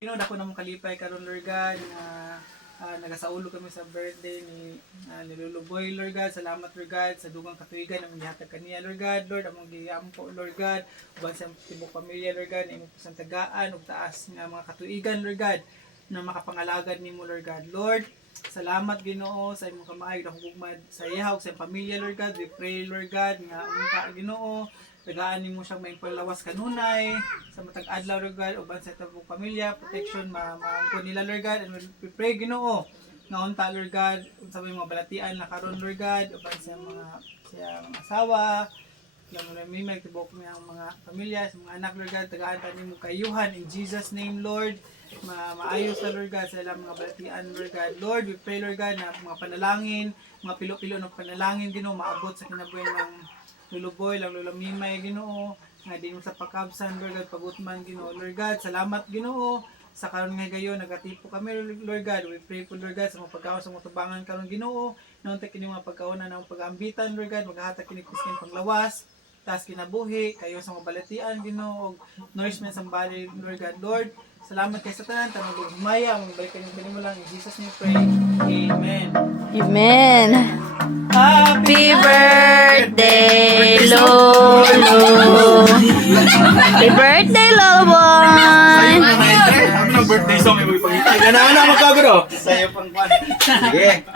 Dako na mong kalipay karon Lord God na nagasaulo kami sa birthday ni Lolo Boy, Lord God. Salamat Lord God sa dugang katuigan na gihatag kaniya Lord God. Lord, among giampo Lord God, uban sa tibok pamilya Lord God, imong pasantagaan ug taas nga mga katuigan Lord God na makapangalagad nimo Lord God. Lord, salamat Ginoo sa imong kamay dako gugmad sa iya ug sa pamilya Lord God. We pray Lord God nga unta Ginoo tagaan nimo siyang maipalawas kanunay sa matag adlaw Lord God uban sa tabong pamilya, protection maangkon nila Lord God, and we pray Ginoo nga unta Lord God unsa may mga balatian na karon Lord God uban sa mga asawa lang mo may magtibok mi ang mga pamilya sa mga anak Lord God, tagaan ta nimo kayuhan in Jesus name Lord. Maayos na Lord God sa ilang mga balatian Lord God. Lord, we pray Lord God na mga panalangin, mga pilo-pilo ng panalangin Ginoo maabot sa kinabuhi ng Lolo Boy, lang Lola Mimay Ginoo, nga din mo sa pagkabsan Lord God, pagutman Ginoo. Lord God, salamat Ginoo sa karon nga gayon nagatipo kami Lord God. We pray po Lord God sa mga pagkaon sa mga tubangan karon Ginoo. Naunta kini mga pagkaon na ng pag-aambitan Lord God, maghahatag kini kuskin panglawas, taas kinabuhi kayo sa mga balatian Ginoo, nourishment sa body Lord God. Lord, salamat kay sa tanan, tanong lumaya, magbalik kayo mo lang. In Jesus name pray. Amen. Amen. Happy birthday, Lolo. Happy birthday, Lolo Boy. Ano birthday song yung ipangita? Gana magkaguro. Sayo pang kwan. Sige.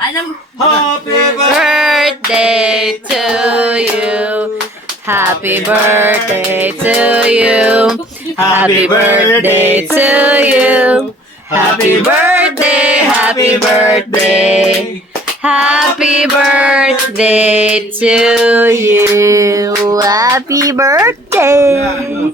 Happy Birthday to you. Happy birthday to you. Happy birthday to you. Happy birthday, happy birthday. Happy birthday to you. Happy birthday.